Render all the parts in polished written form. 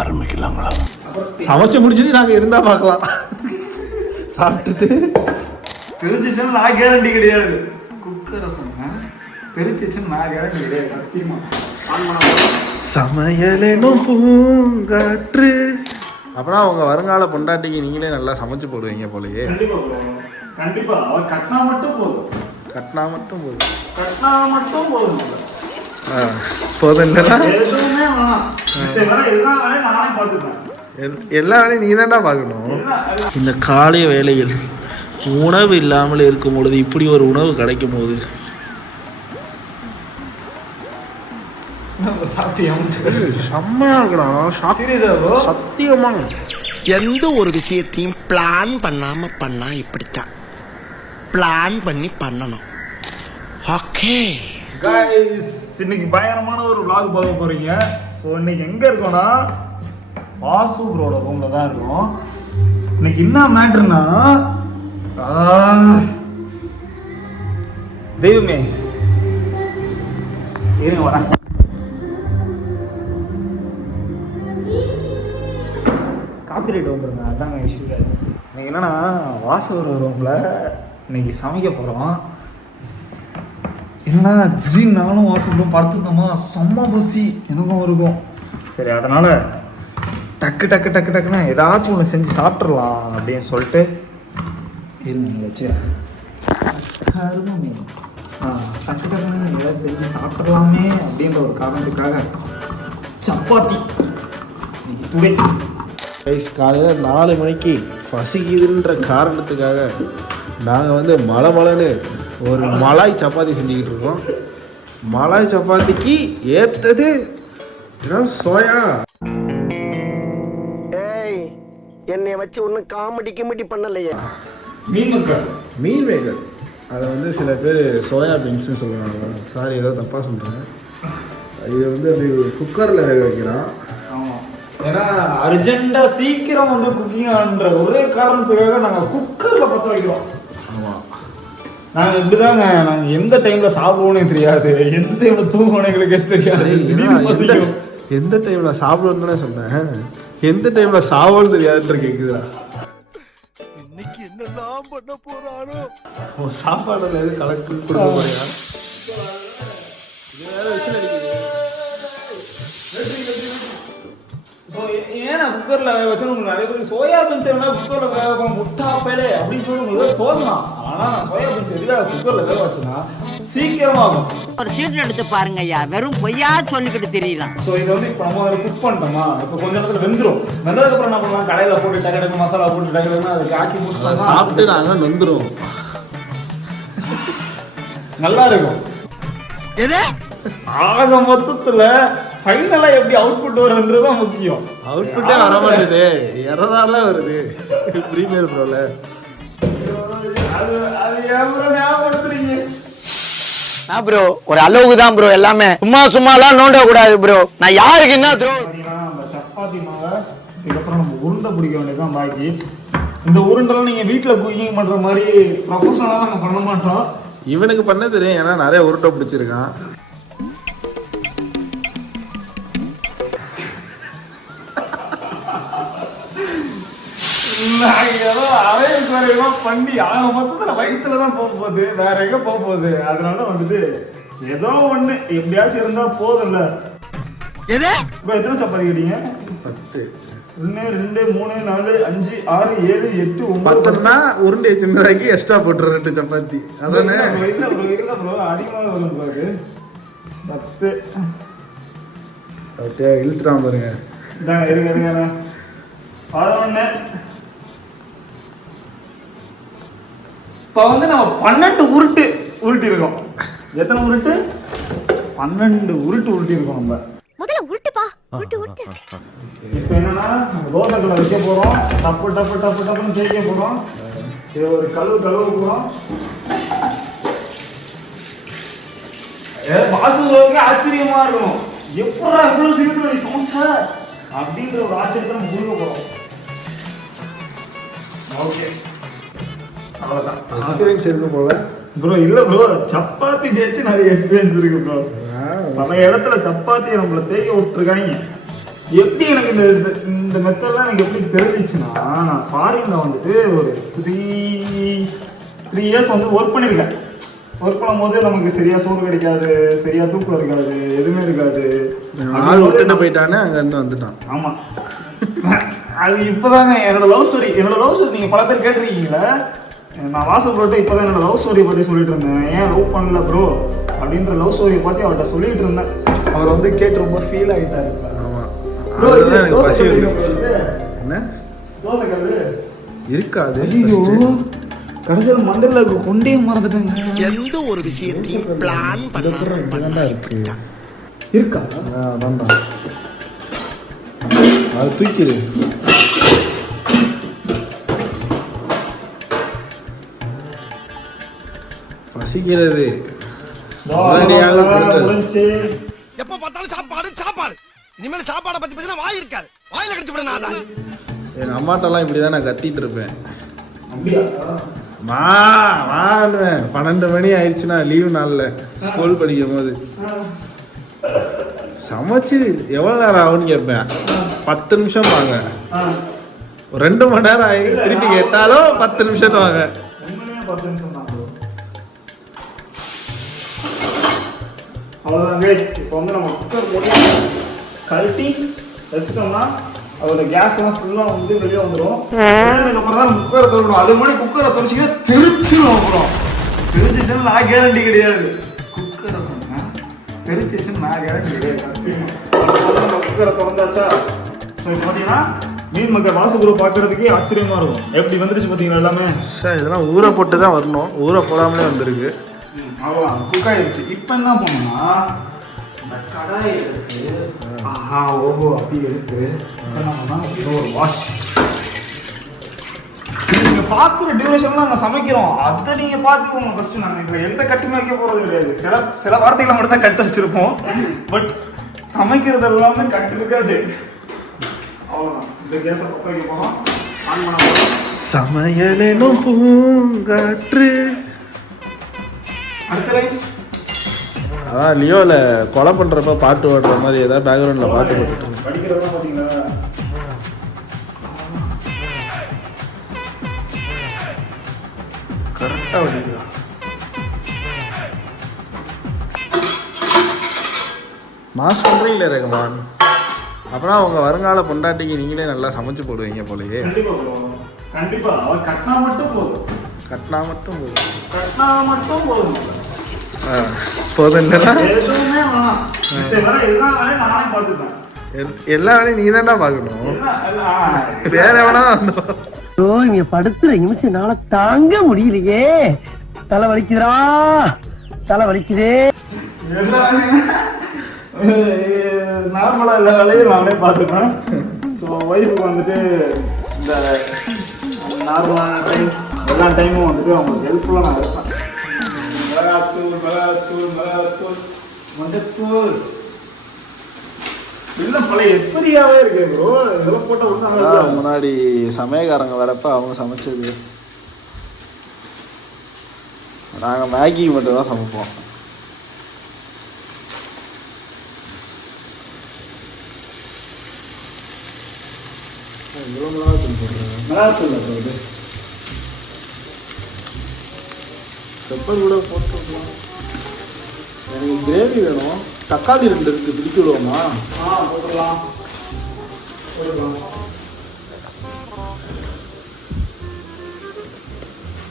ஆரம்பிக்கலாங்களா? சமைச்சு முடிச்சுட்டு நாங்கள் இருந்தால் பார்க்கலாம். சாப்பிட்டுட்டு தெரிஞ்சிச்சுன்னா நான் கேரண்டி கிடையாது. குக்கரை சொன்னேன், தெரிஞ்சிச்சுன்னு நான் கேரண்டி கிடையாது சத்தியமா. சமையலேனும் பூங்காற்று. அப்பனா உங்கள் வருங்கால பொண்டாட்டிக்கு நீங்களே நல்லா சமைச்சு போடுவீங்க போலயே. கண்டிப்பா அவன் கட்டினா மட்டும் போதும். கட்டினா மட்டும் போதும். கட்டினா மட்டும் போதும். போதும் இல்லைன்னா எதுவுமே வேணாம். எல்லா வேலையும் நானே பார்த்துப்பேன். எல்லா வேலையும் நீங்கள் தான்டா பார்க்கணும். இந்த காலை வேளையில் உணவு இல்லாமல் இருக்கும் பொழுது இப்படி ஒரு உணவு கிடைக்கும் போது செம்மையா இருக்கா. சத்தியமாக எந்த ஒரு விஷயத்தையும் பிளான் பண்ணாம பண்ணா இப்படித்தான். பிளான் பண்ணி பண்ணணும். ஓகே गाइस, இன்னைக்கு பயங்கரமான ஒரு vlog பார்க்க போறீங்க. ஸோ இன்னைக்கு எங்க இருக்கோம்னா வாசு ப்ரோட ரூம்ல தான் இருக்கோம். இன்னைக்கு என்ன மேட்டர்னா, தெய்வமே இருங்க வரேன். காப்பிரைட் வந்துருங்க, அதாங்க இஷ்யூ. இன்னைக்கு என்னன்னா வாசு ரூம்ல இன்னைக்கு சமைக்க போறோம். என்னன்னா திடீர்னு நானும் வாசலும் படுத்துருந்தோமா, செம்ம பசி எனக்கும் இருக்கும். சரி அதனால் டக்குன்னு ஏதாச்சும் ஒன்று செஞ்சு சாப்பிட்றலாம் அப்படின்னு சொல்லிட்டு இருங்க வச்சு டக்குன்னு ஏதாவது செஞ்சு சாப்பிட்றலாமே அப்படின்ற ஒரு காரணத்துக்காக சப்பாத்தி டுடே. காலையில் 4 மணிக்கு பசிக்குதுன்ற காரணத்துக்காக நாங்கள் மலைன்னு ஒரு மலாய் சப்பாத்தி செஞ்சுக்கிட்டு இருக்கோம். மலாய் சப்பாத்திக்கு ஏற்றது சோயா. ஏய், என்னை வச்சு ஒன்றும் காமெடி பண்ணலையே. மீன் மேக்கர் அதை சில பேர் சோயா பீன்ஸ்னு சொல்லுவாங்க. சாரி ஏதோ தப்பாக சொல்கிறேன். இது அப்படி குக்கரில் வேக வைக்கிறான். ஏன்னா அர்ஜென்ட்டாக சீக்கிரம் குக்கிங் ஆன்ற ஒரே காரணத்துக்காக நாங்கள் குக்கரில் பற்ற வைக்கிறோம். ஆமாம், நாங்கள் இப்படிதாங்க. நாங்கள் எந்த டைமில் சாப்பிடுவோன்னே தெரியாது, எந்த டைமில் தூங்குவோன்னு எங்களுக்கே தெரியாது. எந்த டைமில் சாப்பிடுவோன்னு தானே சொன்னேன், எந்த டைமில் சாப்பிடுன்னு தெரியாதுன்ற கேட்குதா. இன்னைக்கு என்னெல்லாம் பண்ண போறானோ. சாப்பாடுல எது கலக்கு கொடுக்க போறியா? ஏன் நான் குக்கர்ல வேக வச்சேன்னு உங்களுக்கு நிறைய பேருக்கு சோயா பீன்ஸ் வேணா குக்கர்ல வேக வைப்போம் முட்டா பேலே அப்படின்னு சொல்லி உங்களுக்கு தோணலாம். ஆனா நான் சோயா பீன்ஸ் எதுக்காக குக்கர்ல வேக வச்சேன்னா சீக்கிரமாகும். ஒரு சீட் எடுத்து பாருங்க ஐயா, வெறும் பொய்யா சொல்லிக்கிட்டு தெரியலாம். ஸோ இது இப்போ நம்ம குக் பண்ணிட்டோமா, இப்போ கொஞ்ச நேரத்தில் வெந்துடும். வெந்ததுக்கு அப்புறம் என்ன பண்ணலாம், கடையில் போட்டு டக்கு மசாலா போட்டு டக்குன்னு அதுக்கு ஆக்கி முடிச்சு சாப்பிட்டு நாங்கள் வெந்துடும். நல்லா இருக்கும். எது ஆக மொத்தத்துல ஃபைனலா எப்படி அவுட்புட் வருதுன்றதுதான் முக்கியம். அவுட்புட்டே வர மாட்டேது, எறதால வருது ப்ரீமியர் ப்ரோல. அது எவ்வளோ ஞாபகப்படுத்துறீங்க ப்ரோ, ஒரு அளவுக்கு தான் ப்ரோ, எல்லாமே சும்மாலாம் நோண்ட கூடாது ப்ரோ. நான் யாருக்கு என்ன த்ரோ நம்ம சப்பாத்தி மாவை இதுக்கப்புறம் நம்ம உருண்டை பிடிக்க வேண்டியதுதான் பாக்கி. இந்த உருண்டெல்லாம் நீங்க வீட்டுல குக்கிங் பண்ற மாதிரி ப்ரொஃபஷனலா நாங்க பண்ண மாட்டோம். இவனுக்கு பண்ண தெரியும், ஏன்னா நிறைய உருட்டை பிடிச்சிருக்கான். பண்ணி ஆக மொத்தத்துல வயிற்றுலதான் போக போகுது, வேற எங்க போக போகுது. அதனால ஏதோ ஒண்ணு எப்படியாச்சும் இருந்தா போதும்ல. இப்ப எத்தனை சப்பாத்தி கேட்டீங்க? 10. 1 2 3 4 5 6 7 8 9 உருண்டை சின்னதாக்கி எக்ஸ்ட்ரா போட்டுற 2 சப்பாத்தி. அதானே ப்ரோ அதிகமாக வரும் பாரு. 10 இழுத்துறான் பாருங்க. இதான் இருங்க 11. இப்போ நம்ம 12 உருட்டி இருக்கோம். எத்தனை உருட்டு? 12 உருட்டி இருக்கோம். நம்ம முதல்ல உருட்டுப்பா, உருட்டு. இப்போ என்னன்னா தோசை கல்லை வைக்க போறோம். டப்புன்னு தேய்க்க போறோம். இது ஒரு கழுவ போறோம். வாசுக்கு ஆச்சரியமா இருக்கும், எப்படா இவ்வளவு சீக்கிரம் நீ சமைச்ச அப்படின்ற ஒரு ஆச்சரியத்தை நம்ம கொடுக்க போறோம். ஓகே, அவ்வளவுதான். எக்ஸ்பீரியன்ஸ் இருக்கு போல ப்ரோ. இல்ல ப்ரோ, சப்பாத்தி தேய்ச்சி நிறைய எக்ஸ்பீரியன்ஸ் இருக்கு ப்ரோ. பல இடத்துல சப்பாத்தியை நம்மள தேய்க்க விட்டுருக்காங்க. எப்படி எனக்கு இந்த மெத்தட்லாம் எனக்கு எப்படி தெரிஞ்சிச்சுன்னா, நான் ஃபாரின்ல வந்துட்டு ஒரு 3 இயர்ஸ் வந்து ஒர்க் பண்ணியிருக்கேன். ஒர்க் பண்ணும்போது நமக்கு சரியா சோறு கிடைக்காது, சரியா தூக்கம் இருக்காது, எதுவுமே இருக்காது. ஆள் விட்டுட்டு போயிட்டானே அங்க இருந்து வந்துட்டான். ஆமா, அது இப்போதாங்க என்னோட லவ் ஸ்டோரி நீங்க பல பேர் கேட்டிருக்கீங்களா? நான் வாசப்பட்டு இப்போதான் என்னோட லவ் ஸ்டோரியை பற்றி சொல்லிட்டு இருந்தேன். ஏன் லவ் பண்ணல ப்ரோ அப்படின்ற லவ் ஸ்டோரியை பற்றி அவர்கிட்ட சொல்லிட்டு இருந்தேன். அவர் வந்து கேட்டு ரொம்ப ஃபீல் ஆகிட்டாரு. என்ன தோசை கல்லு இருக்காது, கடைசியில் மண்டல கொண்டே மறந்துட்டேங்க. எந்த ஒரு விஷயத்தையும் பிளான் பண்ணா இருக்கு இருக்கா? அதான் அது தூக்கிடு. பசிக்கிறது எப்ப பார்த்தாலும் சாப்பாடு சாப்பாடு. இனிமேல் சாப்பாடை பத்தி பேசினா வாய் இருக்காது, வாயில கடிச்சு விட நான். எங்க அம்மாட்டெல்லாம் இப்படிதான் நான் கத்திட்டு இருப்பேன். அப்படியா? வாடுவேன். 12 மணி ஆயிடுச்சுன்னா லீவு நாள்ல ஸ்கூல் படிக்கும் போது சமைச்சு எவ்வளவு நேரம் ஆகும்னு கேட்பேன். 10 நிமிஷம் வாங்க. 2 மணி நேரம் ஆகி திருப்பி கேட்டாலும் 10 நிமிஷம் வாங்க. அவ்வளோதான் கேஸ். இப்போ வந்து நம்ம குக்கர் போட்டு கழட்டி வச்சுட்டோம்னா அதோட கேஸ் எல்லாம் ஃபுல்லாக வந்து வெளியே வந்துடும். அதுக்கப்புறம் தான் குக்கரை திறக்கணும். அது மாதிரி குக்கரை திறச்சிங்கன்னா தெரிச்சிடும். அப்புறம் தெரிஞ்சிச்சுன்னு நான் கேரண்டி கிடையாது. குக்கரை சொன்னேன், தெரிச்சிச்சுன்னு நான் கேரண்டி கிடையாது. குக்கரை திறந்தாச்சா? ஸோ இப்போ பார்த்தீங்கன்னா மீன் மக்கள் வாசப்பூரை பார்க்கறதுக்கே ஆச்சரியமா இருக்கும். எப்படி வந்துருச்சு பார்த்தீங்களா எல்லாமே. சார் இதெல்லாம் ஊற போட்டு தான் வரணும், ஊற போடாமலே வந்திருக்கு. அவ்வளோதான், குக் ஆயிடுச்சு. இப்போ என்ன பண்ணணும்னா இந்த கடாயை எடுத்து அப்படி எடுத்து ஒரு வாஷ். நீங்கள் பார்க்குற டியூரேஷன்லாம் நாங்கள் சமைக்கிறோம், அதை நீங்கள் பார்த்துக்கோங்க ஃபஸ்ட்டு. நாங்கள் இதில் எந்த கட்டுமே வைக்க போகிறது கிடையாது. சில வார்த்தைகளை மட்டும் தான் கட்டு வச்சுருப்போம். பட் சமைக்கிறது எல்லாமே கட்டு இருக்காது. அவ்வளோதான். இந்த கேஸை பற்ற வைக்க போகிறோம், ஆன் பண்ண போகிறோம். சமையலும் பூங்காற்று. அடுத்த லைன் அதான் லியோவில் கொலை பண்ணுறப்ப பாட்டு ஓடுற மாதிரி ஏதாவது பேக்ரவுண்டில் பாட்டு போட்டுட்டு படிக்கிறதா பார்த்தீங்களா? கரெக்டாக வடிக்கலாம். மாஸ் பண்ணுறீங்களே ரகுமான், அப்புறம் அவங்க வருங்கால பொண்டாட்டிக்கு நீங்களே நல்லா சமைச்சு போடுவீங்க போலயே. கண்டிப்பா அவன் கட்டினா மட்டும் போதும். கட்டினா மட்டும் போதும். கட்டினா மட்டும் போதும். போதும் இல்லைன்னா எதுவுமே வேணாம். எல்லா வேலையும் நானே பார்த்துப்பேன். எல்லா வேலையும் நீ தான்டா பார்க்கணும், வேற எவனா வந்தோம். இங்க படுத்துற நிமிஷம்னால தாங்க முடியலையே. தலை வலிக்குதுடா, தலை வலிக்குதே. நார்மலா எல்லா வேலையும் நானே பார்த்துப்பேன். ஸோ ஒய்ஃபுக்கு வந்துட்டு இந்த நார்மலான டைம் எல்லா டைமும் வந்துட்டு அவங்களுக்கு ஹெல்ப்ஃபுல்லாக நான் இருப்பேன். மிளகாத்தூள் மஞ்சத்தூள் எல்லாம் பழைய எக்ஸ்பீரியாவே இருக்கு ப்ரோ. இதெல்லாம் போட்ட விட்டாங்க. முன்னாடி சமயக்காரங்க வரப்ப அவங்க சமைச்சது. நாங்கள் மேகி மட்டும் தான் சமைப்போம். மிளகாத்தூள் அது பெப்பர் கூட போட்டுருக்கலாம். எனக்கு கிரேவி வேணும். தக்காளி 2 இருக்குது, பிடிக்க விடுவோமா? போட்டுடலாம்.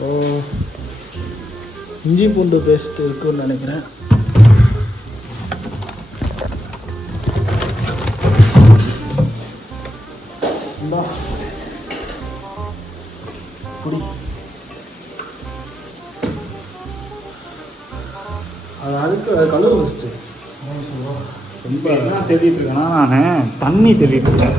ஓ, இஞ்சி பூண்டு பேஸ்ட் இருக்குன்னு நினைக்கிறேன். புடி. அது அதுக்கு கழுவு ஃபஸ்ட்டு. ரொம்ப என்ன தேடிட்டு இருக்கேன்னா நான் தண்ணி தேடிட்டு இருக்கேன்.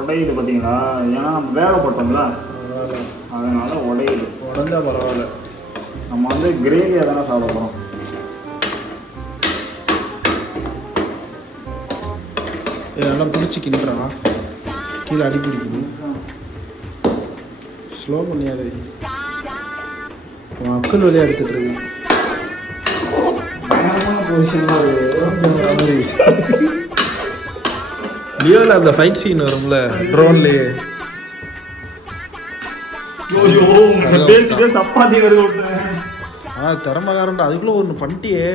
உடையுது பார்த்தீங்களா? ஏன்னா நம்ம வேக போட்டோம்ல, அதனால உடையுது. உடஞ்சா பரவாயில்ல. நம்ம வந்து கிரேவி எதனா சாப்பிட போகிறோம். இதெல்லாம் பிடிச்சி கிண்டுறா, கீழே அடி பிடிக்குது. ஸ்லோ பண்ணியாதே, மக்கள் வழியாக எடுத்துட்டு இருக்கு. லியோவில் அந்த ஃபைட் சீன் வரும்ல ட்ரோன்லேயே, சப்பாத்தி வருது. திறமைக்காரன்டா, அதுக்குள்ளே ஒன்று பண்ணிட்டியே.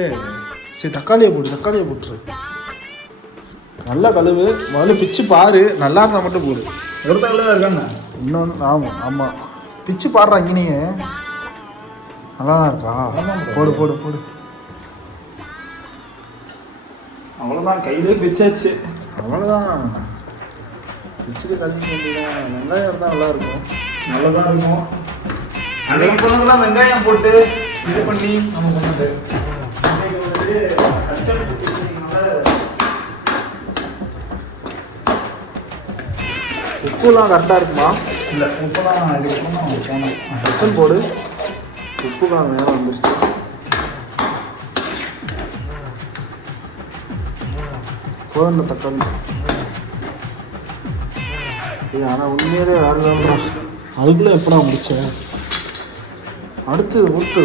சரி தக்காளியை போட்டுரு. நல்லா கழுவு, முதல்ல பிச்சு பாரு, நல்லா இருந்தால் மட்டும் போடு. ஒரு தகவல் தான் இருக்காண்ணா. இன்னொன்று ஆமாம் பிச்சு பாடுறாங்க நீயே, நல்லா தான் இருக்கா? போடு. அவ்வளோதான், கையிலே பிச்சாச்சு. அவ்வளோதான், பிச்சுட்டு கழிச்சு வேண்டியதான். வெங்காயம் இருந்தால் நல்லாயிருக்கும். நல்லதாக இருக்கும். அன்றைக்கு பொண்ணுங்களாம் வெங்காயம் போட்டு இது பண்ணி நம்ம பண்ணது. உப்புலாம் கரெக்டாக இருக்குமா? இல்லை, உப்புலாம் இதுக்கப்புறம் போகணும். ரசம் போடு. உப்புக்கான நேரம் வந்துருச்சு. போதும் தக்காளி. ஆனால் உண்மையிலே வேறு தான். அதுக்குள்ளே எப்படா முடிச்சேன்? அடுத்து உருட்டு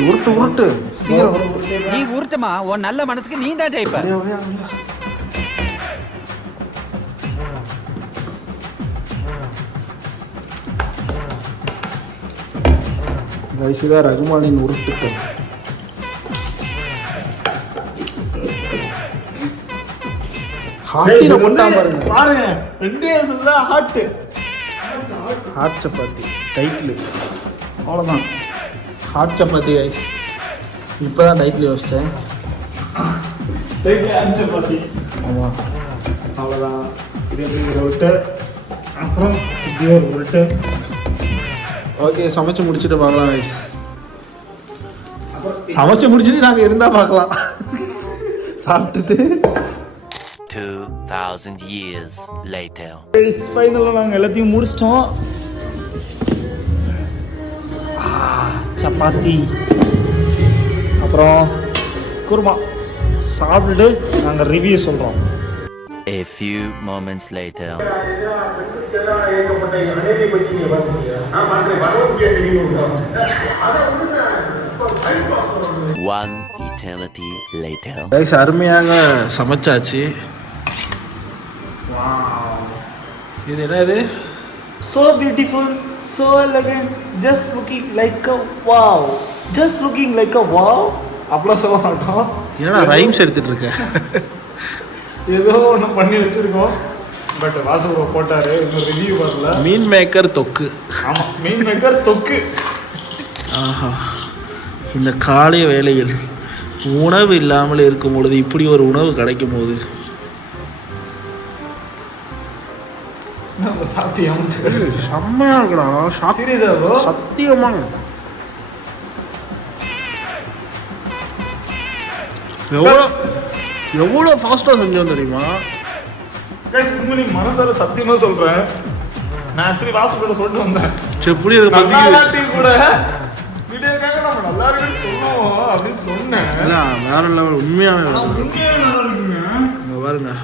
சீக்கிரம். நீ உருட்டுமா, உன் நல்ல மனசுக்கு நீ தான் ஜெயிப்ப. கைசிதான் ரகுமானின் உருட்டுக்கள். ஹாட்டில போட்டா பாருங்க, ஹாட் சப்பாத்தி டைட்டில். அவ்வளோதான், ஹாட் சப்பாத்தி கைஸ். இப்போதான் டைட்டில் யோசித்தேன். சப்பாத்தி. ஆமாம், அவ்வளோதான். இது ஒரு உருட்டு, அப்புறம் இப்படியே ஒரு உருட்டு. ஓகே, சமைச்சு முடிச்சுட்டு பார்க்கலாம் கைஸ். சமைச்சு முடிச்சுட்டு நாங்கள் இருந்தால் பார்க்கலாம். சாப்பிட்டுட்டு 2000 years later. ஃபைனலாக நாங்கள் எல்லாத்தையும் முடிச்சிட்டோம். சப்பாத்தி அப்புறம் குருமா சாப்பிட்டுட்டு நாங்கள் ரிவ்யூ சொல்கிறோம். A few moments later. One eternity later. Guys, அருமையாக சமைச்சாச்சு. இது என்னது? So beautiful, so elegant, just looking like a wow. Just looking like a wow. அப்படிலாம் சொல்ல மாட்டோம். ஏன்னா ரைம்ஸ் எடுத்துட்டு இருக்கேன். ஏதோ ஒன்று பண்ணி வச்சிருக்கோம். பட் வாசகரை போட்டாரு, இன்னும் ரிவ்யூ வரல. மீன் மேக்கர் தொக்கு. ஆமாம், மீன் மேக்கர் தொக்கு. ஆஹா, இந்த காலை வேளையில் உணவு இல்லாமல் இருக்கும் பொழுது இப்படி ஒரு உணவு கிடைக்கும் போது நம்ம சாப்பிட்டு ஏமாச்சு. செம்மையா இருக்குடா. சீரியஸா ப்ரோ? சத்தியமா எவ்வளோ ஃபாஸ்ட்டாக செஞ்சோம் தெரியுமா? கைஸ், உண்மை மனசால சத்தியமா சொல்றேன். நான் ஆக்சுவலி வாசப்பட சொல்லிட்டு வந்தேன், சரி புரியுது. நல்லா கூட வீடியோக்காக நம்ம நல்லா இருக்குன்னு சொல்லுவோம் அப்படின்னு சொன்னேன். வேற லெவல், உண்மையாவே உண்மையாவே நல்லா இருக்குங்க. இங்க பாருங்க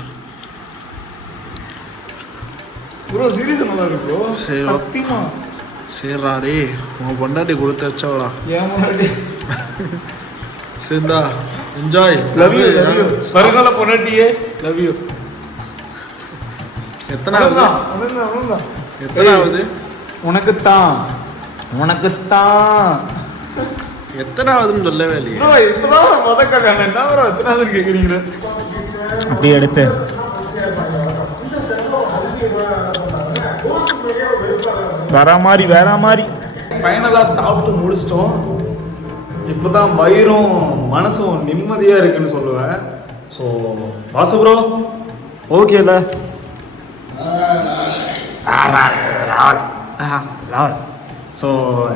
ப்ரோ, சீரியஸா நல்லா இருக்கு ப்ரோ. சரி, சத்தியமா. சரிடா, உன் பொண்டாட்டி கொடுத்து வச்சவடா. ஏன் முன்னாடி சரிந்தா, enjoy. Love you, love you. வருங்கால பொண்டாட்டியே லவ் யூ. எத்தனாவது? உனக்குத்தான் எத்தனாவதுன்னு சொல்லவே இல்லையே. ப்ரோ, இப்பதான் மதக்காக என்ன ப்ரோ எத்தனாவதுன்னு கேட்குறீங்க? அப்படியே எடுத்து வேற மாதிரி ஃபைனலாக சாப்பிட்டு முடிச்சிட்டோம். இப்போதான் வயிறும் மனசும் நிம்மதியாக இருக்குன்னு சொல்லுவேன். ஸோ வாசு ப்ரோ ஓகேல? ஸோ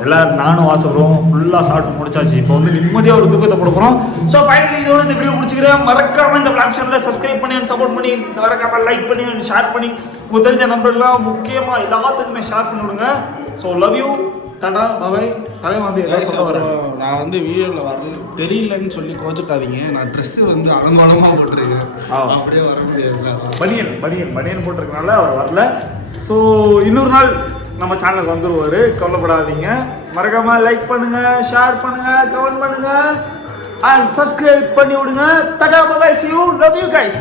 எல்லாரும் நானும் வாசப்படும் ஃபுல்லாக சாப்பிட்டு முடிச்சாச்சு. இப்போ வந்து நிம்மதியாக ஒரு தூக்கத்தை போட போகிறோம். ஸோ ஃபைனலி இதோட இந்த வீடியோ முடிச்சுக்கிறேன். மறக்காம இந்த பிளாக் சேனலை சப்ஸ்கிரைப் பண்ணி சப்போர்ட் பண்ணி, மறக்காம லைக் பண்ணி ஷேர் பண்ணி, உங்கள் தெரிஞ்ச நம்பர்லாம் முக்கியமாக எல்லாத்துக்குமே ஷேர் பண்ணி விடுங்க. So love you. Tata bye. தலைவன் வந்து எல்லாம் சொல்ல வரேன். நான் வந்து வீடியோவில் வரல தெரியலன்னு சொல்லி கோச்சுக்காதீங்க. நான் ட்ரெஸ்ஸு வந்து அலங்காலமாக போட்டிருக்கேன். அப்படியே வர முடியாது. பனியன் போட்டிருக்கனால அவர் வரல. ஸோ இன்னொரு நாள் நம்ம சேனலுக்கு வந்துருவாரு, கவலைப்படாதீங்க. மறக்காம லைக் பண்ணுங்க, ஷேர் பண்ணுங்க, கமெண்ட் பண்ணுங்க அண்ட் சப்ஸ்கிரைப் பண்ணி விடுங்க. டாடா பாய், see you, love you guys.